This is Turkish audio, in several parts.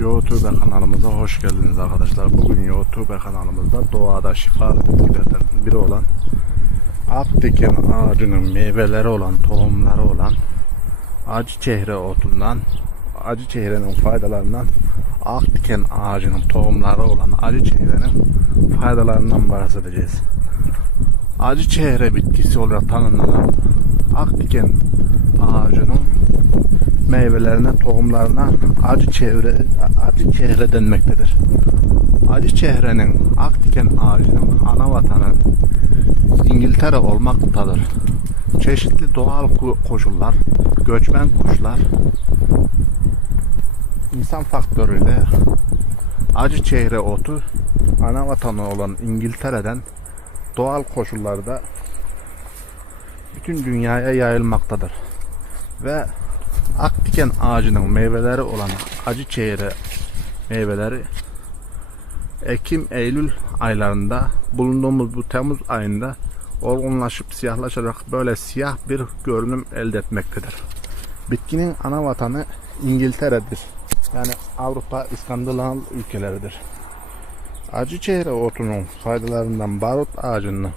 YouTube kanalımıza hoş geldiniz arkadaşlar. Bugün YouTube kanalımızda doğada şifalı bitkilerden biri olan Akdiken ağacının meyveleri olan, tohumları olan acı çehre otundan, acı çehrenin faydalarından Akdiken ağacının tohumları olan acı çehrenin faydalarından bahsedeceğiz. Acı çehre bitkisi olarak tanımlanan Akdiken ağacının meyvelerine, tohumlarına acı çevre, acı çehre denmektedir. Acı çehrenin Akdiken ağacının ana vatanı İngiltere olmaktadır. Çeşitli doğal ko- koşullar, göçmen kuşlar, insan faktörüyle acı çehre otu ana vatanı olan İngiltere'den doğal koşullarda bütün dünyaya yayılmaktadır. Ve Akdiken ağacının meyveleri olan acı çeyre meyveleri Ekim-Eylül aylarında bulunduğumuz bu Temmuz ayında olgunlaşıp siyahlaşarak böyle siyah bir görünüm elde etmektedir. Bitkinin ana vatanı İngiltere'dir. Yani Avrupa, İskandinav ülkeleridir. Acı çehre otunun faydalarından barut ağacının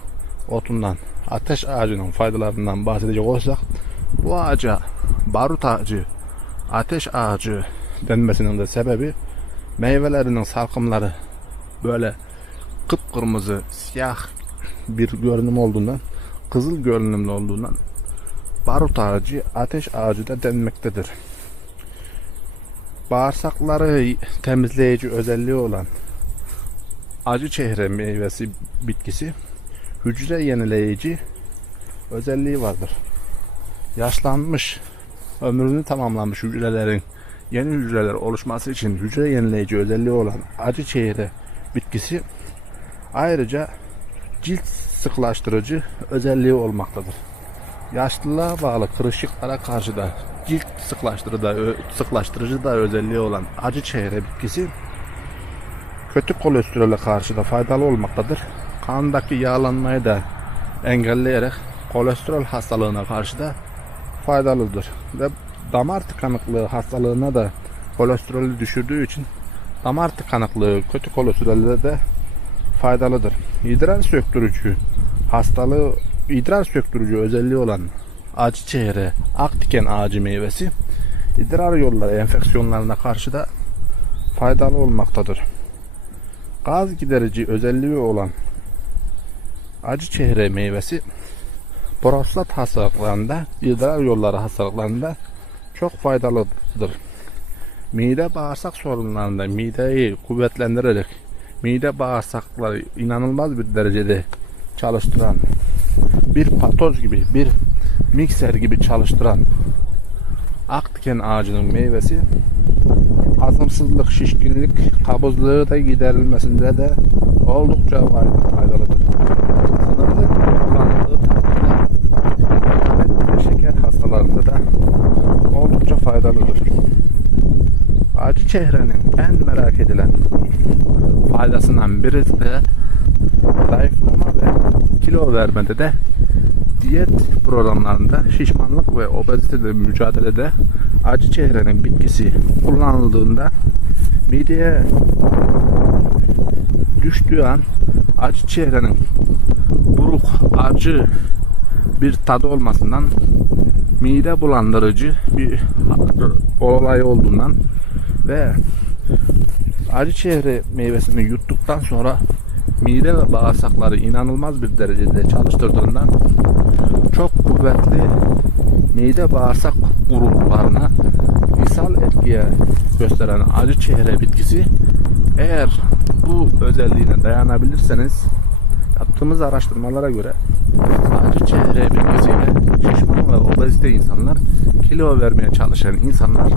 otundan, ateş ağacının faydalarından bahsedecek olursak bu ağaca barut ağacı, ateş ağacı denmesinin de sebebi meyvelerinin salkımları böyle kıpkırmızı, siyah bir görünüm olduğundan, kızıl görünümlü olduğundan barut ağacı, ateş ağacı da denmektedir. Bağırsakları temizleyici özelliği olan acı çehre meyvesi bitkisi hücre yenileyici özelliği vardır. Yaşlanmış, ömrünü tamamlamış hücrelerin yeni hücreler oluşması için hücre yenileyici özelliği olan acı çehre bitkisi ayrıca cilt sıklaştırıcı özelliği olmaktadır. Yaşlılığa bağlı kırışıklara karşı da cilt sıklaştırıcı sıklaştırıcı da özelliği olan acı çehre bitkisi kötü kolesterole karşı da faydalı olmaktadır. Kandaki yağlanmayı da engelleyerek kolesterol hastalığına karşı da faydalıdır. Ve damar tıkanıklığı hastalığına da kolesterolü düşürdüğü için damar tıkanıklığı kötü kolesterolde de faydalıdır. İdrar söktürücü hastalığı idrar söktürücü özelliği olan acı çehre, akdiken ağacı meyvesi idrar yolları enfeksiyonlarına karşı da faydalı olmaktadır. Gaz giderici özelliği olan acı çehre meyvesi prostat hastalıklarında, idrar yolları hastalıklarında çok faydalıdır. Mide bağırsak sorunlarında mideyi kuvvetlendirerek mide bağırsakları inanılmaz bir derecede çalıştıran bir patoz gibi, bir mikser gibi çalıştıran akdiken ağacının meyvesi hazımsızlık, şişkinlik, kabızlığı da giderilmesinde de oldukça faydalıdır. Sınırlı kullanıldığı takdirde diyabet ve şeker hastalarında da oldukça faydalıdır. Acı çehrenin en merak edilen faydasından birisi de zayıflama ve kilo vermede de diyet programlarında şişmanlık ve obezitede mücadelede acı çehrenin bitkisi kullanıldığında mideye düştüğü an acı çehrenin buruk, acı bir tadı olmasından mide bulandırıcı bir olay olduğundan ve acı çehre meyvesini yuttuktan sonra mide ve bağırsakları inanılmaz bir derecede çalıştırdığından çok kuvvetli mide bağırsak gruplarına ishal etkiye gösteren acı çehre bitkisi eğer bu özelliğine dayanabilirseniz yaptığımız araştırmalara göre acı çehre bitkisiyle şişman ve obezite insanlar kilo vermeye çalışan insanlar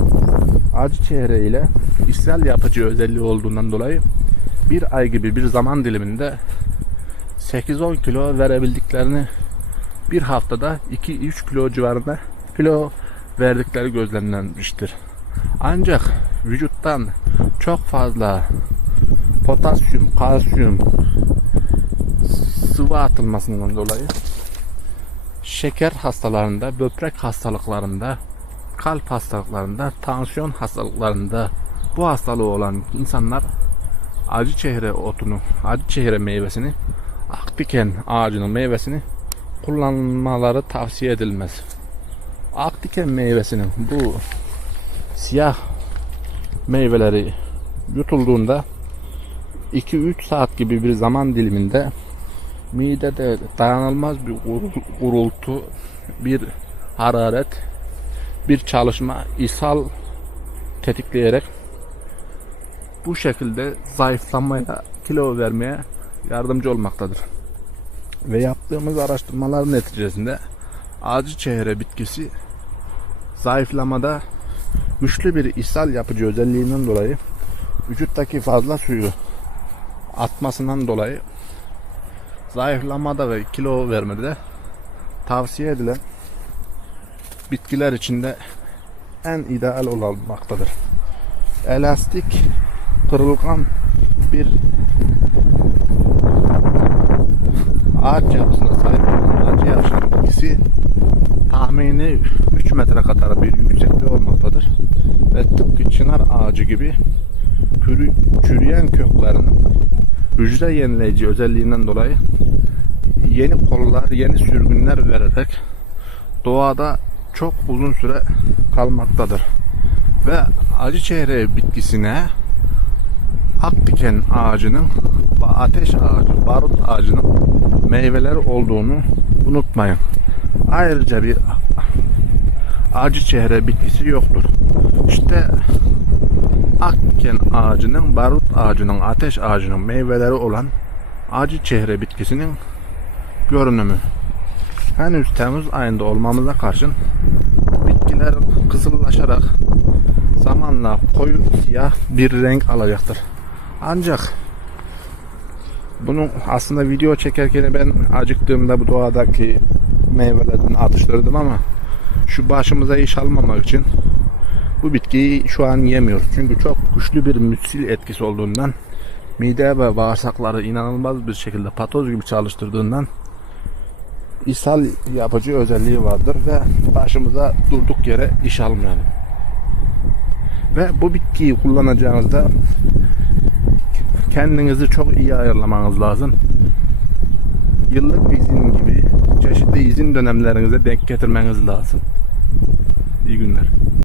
acı çehre ile ishal yapıcı özelliği olduğundan dolayı bir ay gibi bir zaman diliminde 8-10 kilo verebildiklerini bir haftada 2-3 kilo civarında kilo verdikleri gözlemlenmiştir. Ancak vücuttan çok fazla potasyum, kalsiyum sıvı atılmasından dolayı şeker hastalarında, böbrek hastalıklarında, kalp hastalıklarında, tansiyon hastalıklarında Bu hastalığı olan insanlar acı çehre otunu, acı çehre meyvesini, akdiken ağacının meyvesini kullanmaları tavsiye edilmez. Akdiken meyvesinin bu siyah meyveleri yutulduğunda 2-3 saat gibi bir zaman diliminde midede dayanılmaz bir gurul- gurultu, bir hararet, bir çalışma, ishal tetikleyerek bu şekilde zayıflamaya, kilo vermeye yardımcı olmaktadır. Ve yaptığımız araştırmalar neticesinde acı çehre bitkisi zayıflamada güçlü bir ishal yapıcı özelliğinden dolayı vücuttaki fazla suyu atmasından dolayı zayıflamada ve kilo vermede tavsiye edilen bitkiler içinde en ideal olmaktadır. Elastik, kırılgan bir ağaç yapısına sahip olan acı yaşam bitkisi tahmini 3 metre kadar bir yüksekliği olmaktadır. Ve tıpkı çınar ağacı gibi çürüyen köklerinin hücre yenileyici özelliğinden dolayı yeni kollar, yeni sürgünler vererek doğada çok uzun süre kalmaktadır. Ve acı çehre bitkisine akdiken ağacının ve ateş ağacı, barut ağacının meyveleri olduğunu unutmayın. Ayrıca bir acı çehre bitkisi yoktur. İşte akdiken ağacının, barut ağacının, ateş ağacının meyveleri olan acı çehre bitkisinin görünümü. Henüz Temmuz ayında olmamıza karşın bitkiler kızıllaşarak zamanla koyu siyah bir renk alacaktır. Ancak bunu aslında video çekerken ben acıktığımda bu doğadaki meyvelerden atıştırdım ama şu başımıza iş almamak için bu bitkiyi şu an yemiyoruz. Çünkü çok güçlü bir müsil etkisi olduğundan mide ve bağırsakları inanılmaz bir şekilde patoz gibi çalıştırdığından ishal yapıcı özelliği vardır ve başımıza durduk yere iş almayalım. Ve bu bitkiyi kullanacağınızda kendinizi çok iyi ayarlamanız lazım. Yıllık izin gibi çeşitli izin dönemlerinize denk getirmeniz lazım. İyi günler.